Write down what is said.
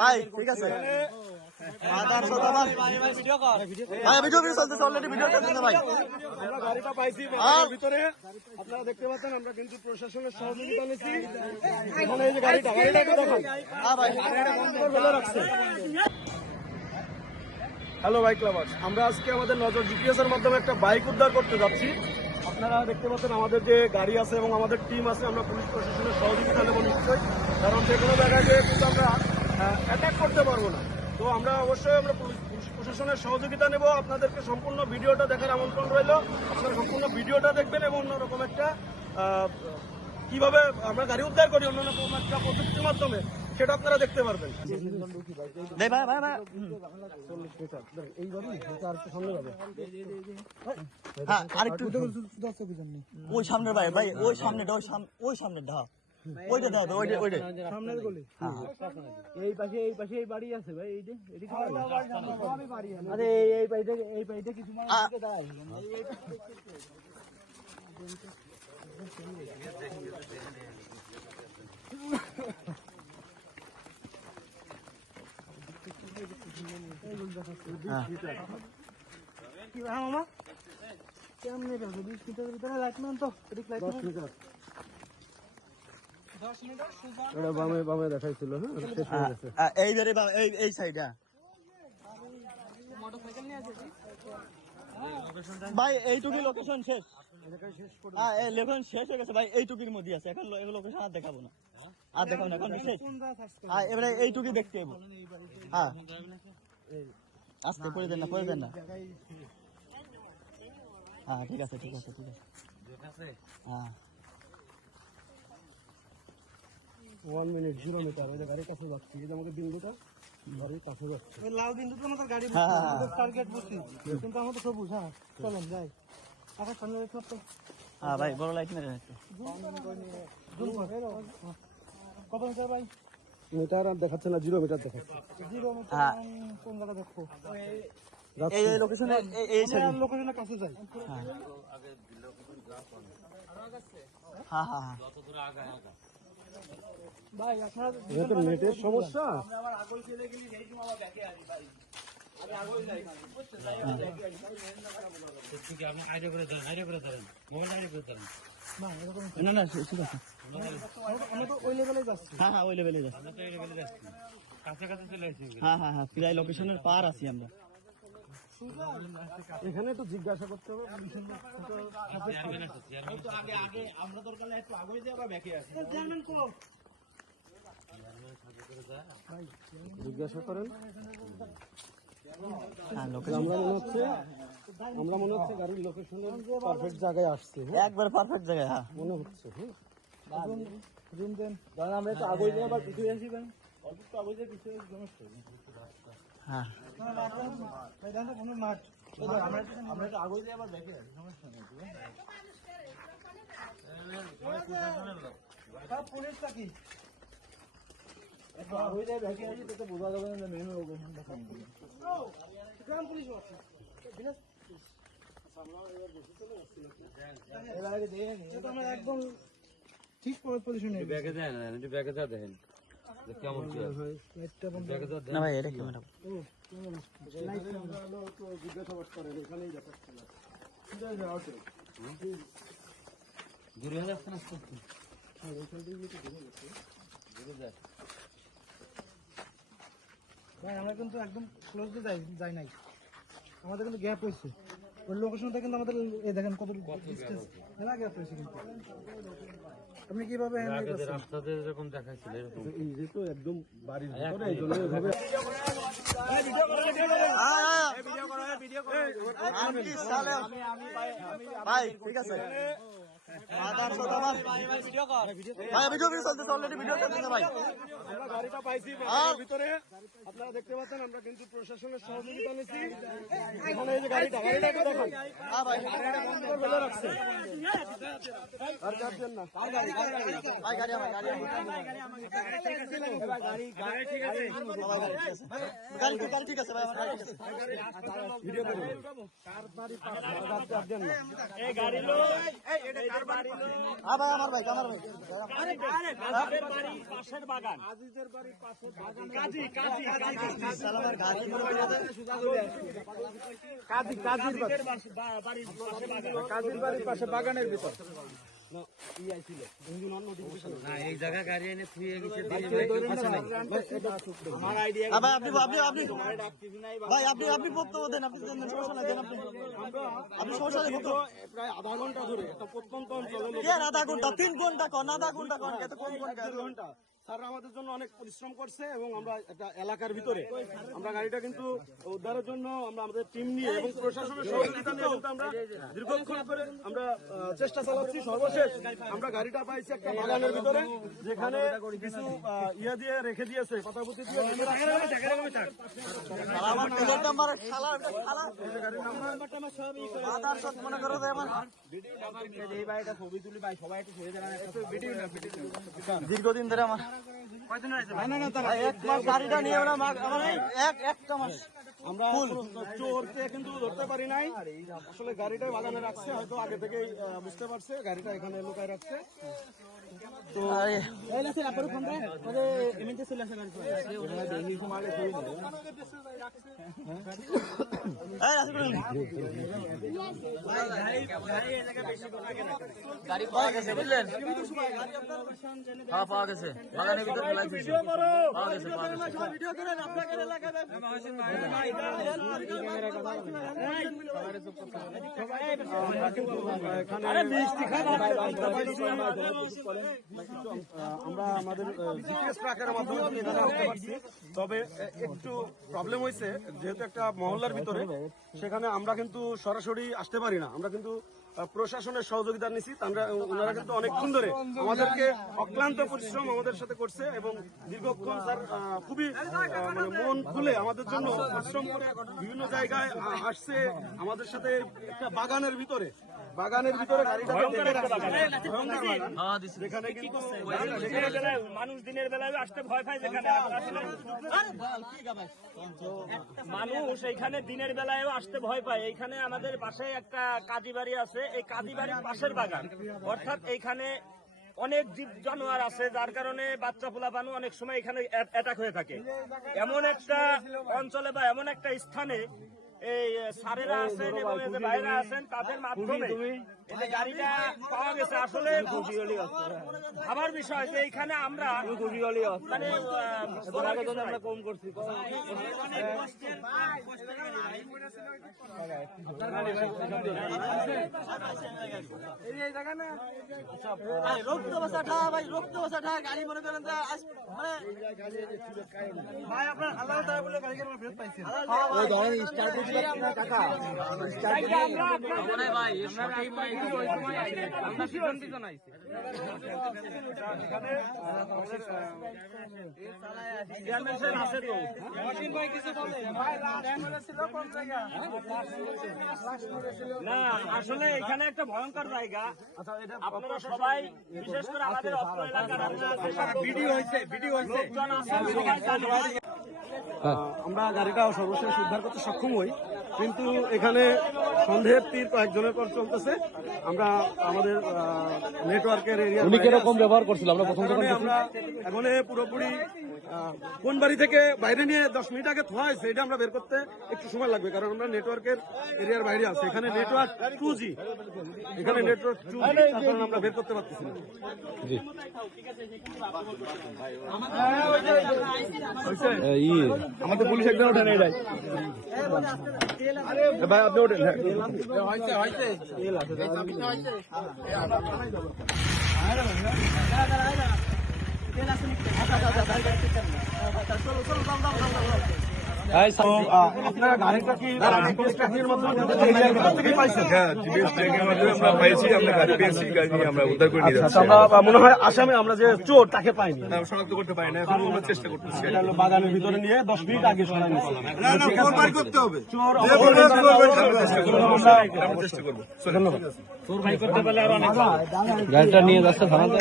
ভাই ঠিক আছে গাড়িটা পাইছি ভিতরে আপনারা দেখতে পাচ্ছেন। আমরা কিন্তু প্রশাসনের সহযোগিতা নিচ্ছি। এখন এই যে গাড়িটা দেখুন। হ্যালো বাইক লাভার্স, আমরা আজকে আমাদের নজর জিপিএস এর মাধ্যমে একটা বাইক উদ্ধার করতে যাচ্ছি। আপনারা দেখতে পাচ্ছেন আমাদের যে গাড়ি আছে এবং আমাদের টিম আছে, আমরা পুলিশ প্রশাসনের সহযোগিতা নেব নিশ্চয়ই, কারণ যে কোনো জায়গায় গিয়ে কিন্তু আমরা অ্যাটাক করতে পারবো না। তো আমরা অবশ্যই পুলিশ প্রশাসনের সহযোগিতা নেব। আপনাদেরকে সম্পূর্ণ ভিডিওটা দেখার আমন্ত্রণ রইল। আপনারা সম্পূর্ণ ভিডিওটা দেখবেন এবং অন্যরকম একটা কিভাবে আমরা গাড়ি উদ্ধার করি অন্যরকম একটা পদ্ধতির মাধ্যমে, সেটা আপনারা দেখতে পারবেন। ওই সামনে ভাই ভাই ওই সামনে ওই সামনে ঢা ওইটা দাও ওইটা সামনের গলি এই পাশে এই বাড়ি আছে ভাই। আরে এই বাড়িটা কিছু মামা কেমন 20 মিটারের ভিতরে লাগবেন তো 10 মিটার বামে দেখাইছিল। হ্যাঁ এই সাইডে ভাই এইটুকুই লোকেশন শেষ। লোকেশন শেষ হয়ে গেছে ভাই, এইটুকুর মধ্যে আছে। এখন লোকেশন আর দেখাবো না, আর দেখাবো না, এখন শেষ। এবারে এইটুকুই দেখতে যাবো। হ্যাঁ আস্তে পড়ে দেন না। হ্যাঁ ঠিক আছে হ্যাঁ 1 মিনিট 0 মিটার ওই গাড়ির কাছে যাচ্ছি। এই যে আমাদের বিন্দুটা গাড়ির কাছে যাচ্ছে, ওই লাল বিন্দুটা আমাদের গাড়ি টার্গেট বুঝছি, কিন্তু আমাদের সবুজ। হ্যাঁ চলেন যাই। আকাশ সামনে দেখো তো। হ্যাঁ ভাই বড় লাইট মেরে রাখো। কত মিটার ভাই? মিটার আর দেখাচ্ছে না, 0 মিটার দেখাচ্ছে। 0 মিটার কোন জায়গা দেখো? এই লোকেশনে এই সাইড লোকেশনের কাছে যাই। হ্যাঁ যত দূর আগে ভাই আপনারা এটা তো নেটের সমস্যা। আমরা আবার আগল চলে গেলি এই যে মামা ব্যাকে আসি ভাই। আরে আগল যাই খালি বুঝতে যাই ব্যাকে আসি ভাই। মেন না খারাপ বলা ঠিক আছে, আপনি আইডিয়া করে ধরেন মোবাইল আইডিয়া করে ধরেন। না এরকম না ঠিক আছে। আমরা তো ওই লেভেলে যাচ্ছি। হ্যাঁ ওই লেভেলে যাচ্ছি। আমরা তো এই লেভেলে যাচ্ছি, কাছাকাছি চলে আসছি। হ্যাঁ প্রায় লোকেশনের পার আছি আমরা। এখানে তো জিজ্ঞাসা করতে হবে পুলিশের লোক তো আগে আমরা দরকার একটু আগে যাই আবার ব্যাকে আসি। চেয়ারম্যান কোন জিজ্ঞাসা করেন। আমরা মনে হচ্ছে গাড়ির লোকেশনের পারফেক্ট জায়গায় আসছে। একবার পারফেক্ট জায়গায় হ্যাঁ মনে হচ্ছে। জুম দেন, কারণ আমরা একটু আগে যাই আবার পিছিয়ে আসি। ভাই অল্প একটু আগে যাই পিছিয়ে সমস্যা। হ্যাঁ কোনো মাঠ আমরা একটু আগে যাই আবার দেখে সমস্যা নেই। পুলিশটা কি একটু আগে যাই দেখে আসি, তো বোঝা যাবে না মেন লোকেশনটা কোন দিকে। গ্রাম পুলিশ আছে আমরা একদম ঠিক পজিশনে ব্যাগে যায় না। ব্যাগে যা দেখেন কেমন না ভাই এটা ক্যামেরা জিজ্ঞাসাবাদ করেন এখানেই দেখাচ্ছে না। ভাই আমরা কিন্তু একদম ক্লোজ যাই নাই, আমাদের কিন্তু গ্যাপ হয়েছে। ওই লোকেশনটা কিন্তু আমাদের এই দেখেন কত ডিসটেন্স গ্যাপ হয়েছে। কিন্তু আপনি কিভাবে রাস্তাতে এরকম দেখাইছিল এরকম এই যে তো একদম বাড়ির ভিতরে, এইজন্য এভাবে ভাই ঠিক আছে গাড়িটা পাইছি ভিতরে। আপনারা দেখতে পাচ্ছেন আমরা কিন্তু প্রশাসনের সহযোগিতা নিচ্ছি। এখন এই যে গাড়িটা দেখুন। রাখছে আর যাচ্ছেন না। ঠিক আছে ভাই ভিডিও করুন। ভাই আমার ভাই আমার ভাই সালামের গাজী কাজীর বাড়ির পাশে বাগানের ভিতর এই জায়গা গাড়ি এনে থুয়ে গেছে আপনি বক্তব্য দেন, আপনি সমস্যা নাই, দেন আপনি সমস্যা নেই বক্তব্য। প্রায় আধা ঘন্টা ধরে একটা প্রত্যন্ত অঞ্চলে আধা ঘন্টা 3 ঘন্টা কন, আধা ঘন্টা কন, এত কোন ঘন্টা? ঘন্টা স্যার আমাদের জন্য অনেক পরিশ্রম করছে এবং আমরা একটা এলাকার ভিতরে আমরা গাড়িটা কিন্তু উদ্ধারের জন্য আমরা আমাদের টিম নিয়ে এবং প্রশাসনের সহযোগিতা নিয়ে কিন্তু আমরা দীর্ঘক্ষণ করে আমরা চেষ্টা চালাচ্ছি। সর্বশেষ আমরা গাড়িটা পাইছি একটা বাগানের ভিতরে, যেখানে কিছু ইয়া দিয়ে রেখে দিয়েছে, পাতাপুতি দিয়ে রেখে দিয়েছে। আমার টিকেট নাম্বার শালা শালা গাড়ির নাম্বার আধার সাথে মনে করো যে আমার দীর্ঘদিন ধরে আমার এক মাস গাড়িটা নিয়ে ওরা আমার একটা মাস আমরা চোরকে কিন্তু ধরতে পারি নাই, আসলে গাড়িটাই বাগানে রাখছে, হয়তো আগে থেকেই বুঝতে পারছে গাড়িটা এখানে লুকায় রাখছে। তো গাড়ি পাওয়া গেছে বুঝলেন? হ্যাঁ পাওয়া গেছে, বাগানের ভিতরে ফেলাই দিয়েছে। পাওয়া গেছে ভিডিও করেন আপনাদের এলাকায় আমরা আমাদের জিপিএস ট্র্যাকের মাধ্যমে এখানে আসতে পারছি, তবে একটু প্রবলেম হয়েছে, যেহেতু একটা মহল্লার ভিতরে, সেখানে আমরা কিন্তু সরাসরি আসতে পারি না। আমরা কিন্তু প্রশাসনের সহযোগিতা নিচ্ছি, ওনারা কিন্তু অনেকক্ষণ ধরে আমাদেরকে অক্লান্ত পরিশ্রম আমাদের সাথে করছে এবং দীর্ঘক্ষণ স্যার খুবই মানে মন খুলে আমাদের জন্য পরিশ্রম করে বিভিন্ন জায়গায় আসছে আমাদের সাথে। একটা বাগানের ভিতরে গাড়িটা যেখানে কিন্তু মানুষ দিনের বেলায় আসতে ভয় পায়, যেখানে মানুষ এইখানে দিনের বেলায় আসতে ভয় পায়। এইখানে আমাদের পাশে একটা কাজী বাড়ি আছে, এই কাজী বাড়ির পাশের বাগান, অর্থাৎ এইখানে অনেক জীব জানোয়ার আছে, যার কারণে বাচ্চা পোলাপানু অনেক সময় এখানে অ্যাটাক হয়ে থাকে। এমন একটা অঞ্চলে বা এমন একটা স্থানে এই স্যারেরা আছেন এবং এই যে ভাইরা আছেন, তাদের মাধ্যমে এই যে গাড়িটা পাওয়া গেছে। আসলে আমার বিষয় যে এইখানে আমরা মানে আমরা কম করছি রক্ত বসাটা ভাই, রক্ত বসাটা গাড়ি মনে করেন যে মানে ভাই আপনার আল্লাহ তাআলা বলে গাড়ি কেন ফেরত পাইছেন? ওই ধরেন স্টার্ট দিছিলেন না কাকা, স্টার্ট মনে ভাই আমরা সিদ্ধান্ত নাই। না আসলে এখানে একটা ভয়ঙ্কর জায়গা। আপনারা সবাই বিশেষ করে আমাদের অত্র এলাকার লোকজন আছেন, সবাই জানেন। আমরা গাড়িটা সর্বশেষ উদ্ধার করতে সক্ষম হই, কিন্তু এখানে সন্দেহের তীর কয়েকজনের পর চলতেছে। আমরা আমাদের নেটওয়ার্কের এরিয়া উনি কিরকম ব্যবহার করছিল আমরা প্রথম যখন আমরা এখন পুরোপুরি কোন বাড়ি থেকে বাইরে নিয়ে 10 মিনিট আগে থোয়া হয়েছে, এটা আমরা বের করতে একটু সময় লাগবে, কারণ আমরা নেটওয়ার্কের এরিয়ার বাইরে আছে। এখানে নেটওয়ার্ক 2G, এখানে নেটওয়ার্ক 2G, তার কারণে আমরা বের করতে পারতেছি না। আমাদের পুলিশ একদম ওঠে নেই ভাই, ভাই আপনি ওঠেন। আপনার গাড়িটা কি জিপিএস ট্র্যাকিংয়ের মাধ্যমে পাইছেন? হ্যাঁ, জিপিএস ট্র্যাকিংয়ের মাধ্যমে আমরা পেয়েছি, আমরা গাড়ি পেয়েছি, গাড়ি নিয়ে আমরা উদ্ধার করে নিয়ে যাচ্ছি। আমরা মনে হয় আসামে আমরা যে চোর তাকে পাইনি, আমরা শনাক্ত করতে পারি না, এখন আমরা চেষ্টা করতেছি। এটা হলো বাগানের ভিতরে নিয়ে 10 মিনিট আগে সরাই নিয়েছি। করতে হবে, চোর আমরা চেষ্টা করবো। ধন্যবাদ। তোর ভাই করতে পারলে আরো অনেক ভালো। গাড়িটা নিয়ে যাচ্ছে থানাতে।